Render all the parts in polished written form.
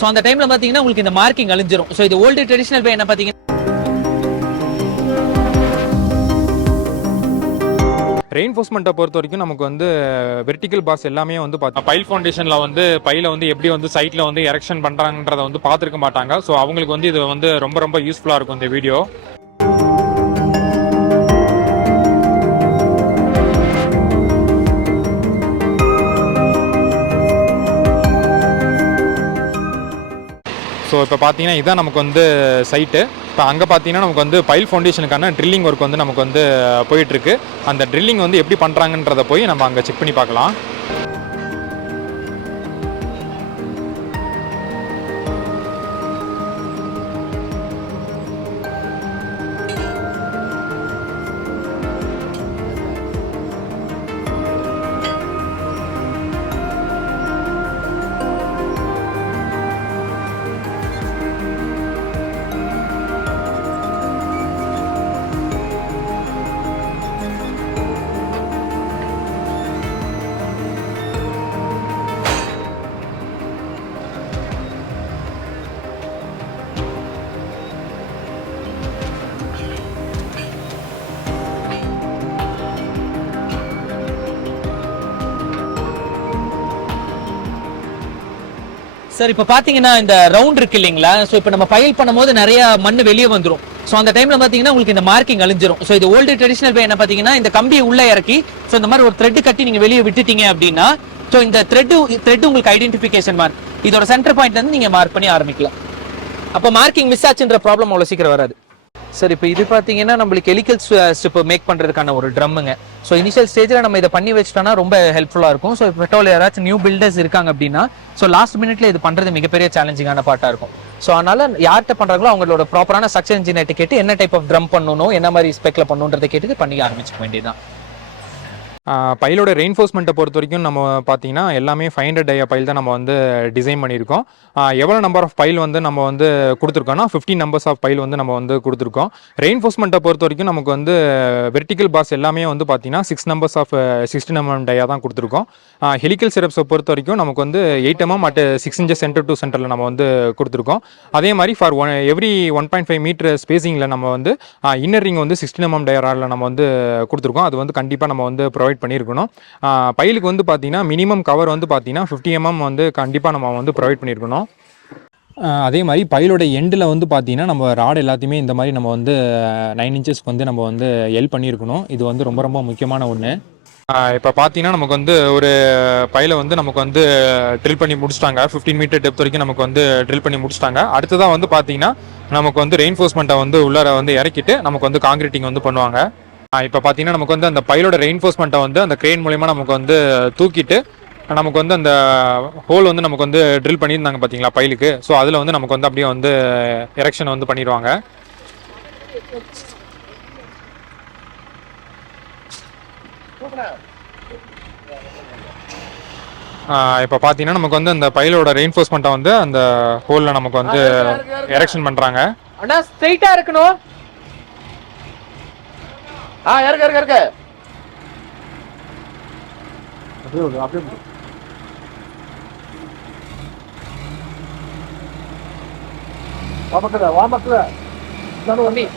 So அந்த டைம்ல பாத்தீங்கன்னா உங்களுக்கு இந்த மார்க்கிங் அழிஞ்சிரும். ஸோ இது ஓல்டு ட்ரெடிஷனல் வே என்ன பாத்தீங்கன்னா ரெயின்ஃபோர்ஸ்மெண்ட்டை பொறுத்த வரைக்கும் நமக்கு வந்து வெர்டிக்கல் பாஸ் எல்லாமே வந்து பைல் ஃபவுண்டேஷனில் வந்து பையில வந்து எப்படி வந்து சைட்டில் வந்து எரெக்ஷன் பண்ணுறாங்கன்றதை வந்து பார்த்துருக்க மாட்டாங்க. ஸோ அவங்களுக்கு வந்து இது வந்து ரொம்ப ரொம்ப யூஸ்ஃபுல்லாக இருக்கும் இந்த வீடியோ. ஸோ இப்போ பார்த்தீங்கன்னா இதுதான் நமக்கு வந்து சைட்டு. இப்போ அங்கே பார்த்தீங்கன்னா நமக்கு வந்து பைல் ஃபவுண்டேஷனுக்கான ட்ரில்லிங் ஒர்க் வந்து நமக்கு வந்து போயிட்டுருக்கு. அந்த ட்ரில்லிங் வந்து எப்படி பண்ணுறாங்கன்றதை போய் நம்ம அங்கே செக் பண்ணி பார்க்கலாம். சார் இப்போ பாத்தீங்கன்னா இந்த ரவுண்ட் இருக்கு இல்லைங்களா, ஸோ இப்போ நம்ம பைல் பண்ணும்போது நிறைய மண் வெளியே வந்துடும். ஸோ அந்த டைம்ல பாத்தீங்கன்னா உங்களுக்கு இந்த மார்க்கிங் அழிஞ்சிரும். ஸோ இது ஓல்டு ட்ரெடிஷனல் வே என்ன பாத்தீங்கன்னா இந்த கம்பியை உள்ள இறக்கி ஸோ இந்த மாதிரி ஒரு த்ரெட் கட்டி நீங்க வெளியே விட்டுட்டீங்க அப்படின்னா ஸோ இந்த த்ரெட் உங்களுக்கு ஐடென்டிஃபிகேஷன் மார்க், இதோட சென்டர் பாயிண்ட் வந்து நீங்க மார்க் பண்ணி ஆரம்பிக்கலாம். அப்போ மார்க்கிங் மிஸ் ஆச்சுன்ற ப்ராப்ளம் அவ்வளோ சீக்கிரம் வராது. சார் இப்போ இது பார்த்தீங்கன்னா நம்மளுக்கு ஹெலிக்கல் ஸ்ட்ரிப் மேக் பண்ணுறதுக்கான ஒரு ட்ரம்முங்க. ஸோ இனிஷியல் ஸ்டேஜில் நம்ம இதை பண்ணி வச்சிட்டோம்னா ரொம்ப ஹெல்ப்ஃபுல்லாக இருக்கும். ஸோ இப்போ பெட்ரோல் யாராச்சும் நியூ பில்டர்ஸ் இருக்காங்க அப்படின்னா ஸோ லாஸ்ட் மினிட்ல இது பண்ணுறது மிகப்பெரிய சேலஞ்சிங்கான பார்ட்டாக இருக்கும். ஸோ அதனால யார்கிட்ட பண்ணுறாங்களோ அவங்களோட ப்ராப்பரான சக்சஸ் இன்ஜினியர்ட்ட கேட்டு என்ன டைப் ஆஃப் ட்ரம் பண்ணணும், என்ன மாதிரி ஸ்பெக்ல பண்ணணுன்றதை கேட்டு பண்ணி ஆரம்பிச்சுக்க வேண்டியதுதான். பைலோட ரெயின்ஃபோர்ஸ்மெண்ட்டை பொறுத்த வரைக்கும் நம்ம பார்த்தீங்கன்னா எல்லாமே 500 டயா பைல் தான் நம்ம வந்து டிசைன் பண்ணியிருக்கோம். எவ்வளோ நம்பர் ஆஃப் பைல் வந்து நம்ம வந்து கொடுத்துருக்கோம்னா 15 நம்பர்ஸ் ஆஃப் பைல் வந்து நம்ம வந்து கொடுத்துருக்கோம். ரெயின்ஃபோர்ஸ்மெண்ட்டை பொறுத்த வரைக்கும் நமக்கு வந்து வெர்டிக்கல் பாஸ் எல்லாமே வந்து பார்த்தீங்கன்னா 6 நம்பர்ஸ் ஆஃப் 16 mm டயா தான் கொடுத்துருக்கோம். ஹெலிக்கல் சிரப்ஸை பொறுத்த வரைக்கும் நமக்கு வந்து 8 mm at 6 inches centre to சென்டரில் நம்ம வந்து கொடுத்துருக்கோம். அதே மாதிரி ஃபார் எவ்ரி 1.5 மீட்டர் ஸ்பேசிங்கில் நம்ம வந்து இன்னர் ரிங் வந்து 16 mm டயரால் நம்ம வந்து கொடுத்துருக்கோம். அது வந்து கண்டிப்பாக நம்ம வந்து ப்ரொவைட் பண்ணியிருக்கணும். பைலுக்கு வந்து பார்த்தீங்கன்னா மினிமம் கவர் வந்து பார்த்தீங்கன்னா 50 mm வந்து கண்டிப்பாக நம்ம வந்து ப்ரொவைட் பண்ணியிருக்கணும். அதே மாதிரி பைலோட எண்டில் வந்து பார்த்தீங்கன்னா நம்ம ராட் எல்லாத்தையுமே இந்த மாதிரி நம்ம வந்து 9 inches வந்து நம்ம வந்து எல் பண்ணியிருக்கணும். இது வந்து ரொம்ப ரொம்ப முக்கியமான ஒன்று. இப்போ பார்த்தீங்கன்னா நமக்கு வந்து ஒரு பைலை வந்து நமக்கு வந்து ட்ரில் பண்ணி முடிச்சிட்டாங்க. 15 மீட்டர் டெப்த் வரைக்கும் நமக்கு வந்து ட்ரில் பண்ணி முடிச்சிட்டாங்க. அடுத்ததாக வந்து பார்த்தீங்கன்னா நமக்கு வந்து ரெயின்ஃபோர்ஸ்மெண்ட்டை வந்து உள்ளார வந்து இறக்கிட்டு நமக்கு வந்து காங்கிரீட்டிங் வந்து பண்ணுவாங்க. இப்போ பார்த்தீங்கன்னா நமக்கு வந்து அந்த பைலோட ரெயின்ஃபோர்ஸ்மெண்ட்டை வந்து அந்த கிரெயின் மூலமா நமக்கு வந்து தூக்கிட்டு நமக்கு வந்து அந்த ஹோல் வந்து நமக்கு வந்து ட்ரில் பண்ணியிருந்தாங்க பார்த்தீங்களா பைலுக்கு. ஸோ அதில் வந்து நமக்கு வந்து அப்படியே வந்து எரெக்ஷன் வந்து பண்ணிடுவாங்க. இப்போ பார்த்தீங்கன்னா நமக்கு வந்து அந்த பைலோட ரெயின்ஃபோர்ஸ்மெண்ட்டை வந்து அந்த ஹோலில் நமக்கு வந்து எரெக்ஷன் பண்ணுறாங்க. ஆனால் ஸ்ட்ரைட்டாக இருக்கணும். இருக்க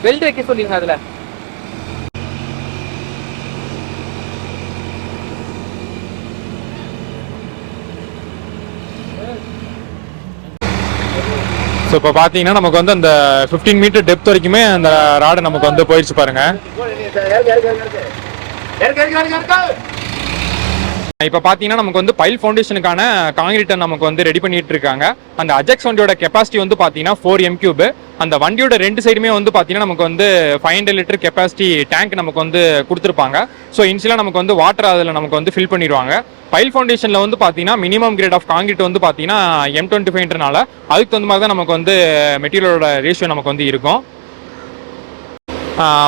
பெல்ட் வைக்க சொல்லிருங்க. அதுல ஸோ இப்போ பார்த்தீங்கன்னா நமக்கு வந்து அந்த 15 மீட்டர் டெப்த் வரைக்குமே அந்த ராடு நமக்கு வந்து போயிடுச்சு பாருங்க. இப்போ பார்த்தீங்கன்னா நமக்கு வந்து பைல் ஃபவுண்டேஷனுக்கான காங்கிரீட்டை நமக்கு வந்து ரெடி பண்ணிட்டு இருக்காங்க. அந்த அஜெக்ஸ் வண்டியோட கெப்பாசிட்டி வந்து பார்த்தீங்கன்னா 4 m3. அந்த வண்டியோட ரெண்டு சைடுமே வந்து பார்த்தீங்கன்னா நமக்கு வந்து 500 லிட்டர் கெப்பாசிட்டி டேங்க் நமக்கு வந்து கொடுத்துருப்பாங்க. ஸோ இன்ஷியலாக நமக்கு வந்து வாட்டர் அதில் நமக்கு வந்து ஃபில் பண்ணிடுவாங்க. பைல் ஃபவுண்டேஷனில் வந்து பார்த்தீங்கன்னா மினிமம் கிரேட் ஆஃப் காங்கிரீட் வந்து பார்த்தீங்கன்னா M25ன்றனால அதுக்கு தகுந்த மாதிரி தான் நமக்கு வந்து மெட்டீரியலோட ரேஷியோ நமக்கு வந்து இருக்கும்.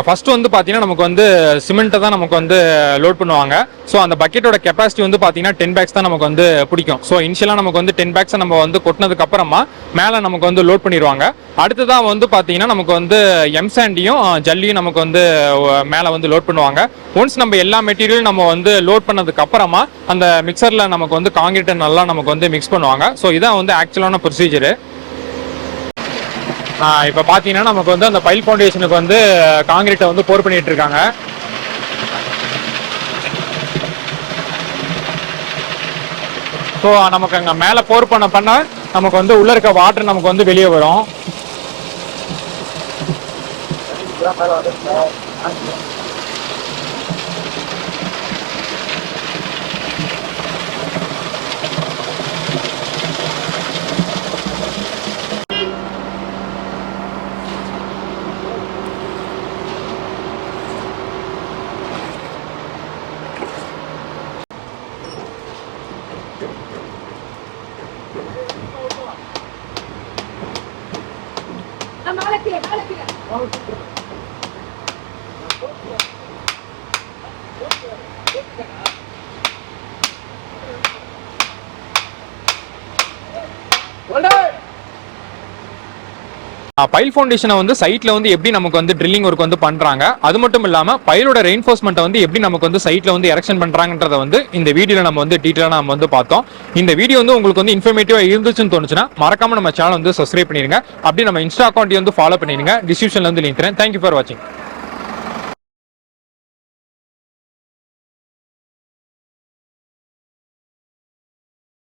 ஃபர்ஸ்ட் வந்து பார்த்தீங்கன்னா நமக்கு வந்து சிமெண்ட்டை தான் நமக்கு வந்து லோட் பண்ணுவாங்க. ஸோ அந்த பக்கெட்டோட கெப்பாசிட்டி வந்து பார்த்தீங்கன்னா 10 பேக்ஸ் தான் நமக்கு வந்து பிடிக்கும். ஸோ இனிஷியலாக நமக்கு வந்து 10 பேக்ஸை நம்ம வந்து கொட்டினதுக்கு அப்புறமா மேலே நமக்கு வந்து லோட் பண்ணிடுவாங்க. அடுத்ததான் வந்து பார்த்தீங்கன்னா நமக்கு வந்து எம்சாண்டியும் ஜல்லியும் நமக்கு வந்து மேலே வந்து லோட் பண்ணுவாங்க. ஒன்ஸ் நம்ம எல்லா மெட்டீரியலும் நம்ம வந்து லோட் பண்ணதுக்கு அப்புறமா அந்த மிக்சரில் நமக்கு வந்து காங்கிரீட்டை நல்லா நமக்கு வந்து மிக்ஸ் பண்ணுவாங்க. ஸோ இதான் வந்து ஆக்சுவலான ப்ரொசீஜரு. இப்போ பார்த்தீங்கன்னா நமக்கு வந்து அந்த பைல் ஃபவுண்டேஷனுக்கு வந்து காங்கிரீட்டை வந்து போர் பண்ணிட்டு இருக்காங்க. ஸோ நமக்கு அங்கே மேலே போர் பண்ண நமக்கு வந்து உள்ள இருக்க வாட்டர் நமக்கு வந்து வெளியே வரும். பைல் ஃபவுண்டேஷனை வந்து சைட்ல வந்து எப்படி நமக்கு வந்து ட்ரில்லிங் ஒர்க் வந்து பண்றாங்க, அது மட்டும் இல்லாம பைலோட ரெயின்ஃபோர்ஸ்மெண்ட்டை வந்து எப்படி நமக்கு வந்து சைட்ல வந்து எரெக்ஷன் பண்றாங்கன்றத வந்து இந்த வீடியோல நம்ம வந்து டீடைலா நம்ம வந்து பார்த்தோம். இந்த வீடியோ வந்து உங்களுக்கு வந்து இன்ஃபர்மேட்டிவா இருந்துச்சுன்னு தோணுச்சுன்னா மறக்காம நம்ம சேனல் வந்து சப்ஸ்கிரைப் பண்ணிருங்க. அப்படி நம்ம இன்ஸ்டா அக்கௌண்ட் வந்து ஃபாலோ பண்ணிருங்க. டிஸ்கிரிப்ஷன்ல வந்து லிங்க் தரேன். தேங்க்யூ ஃபார் வாட்சிங்.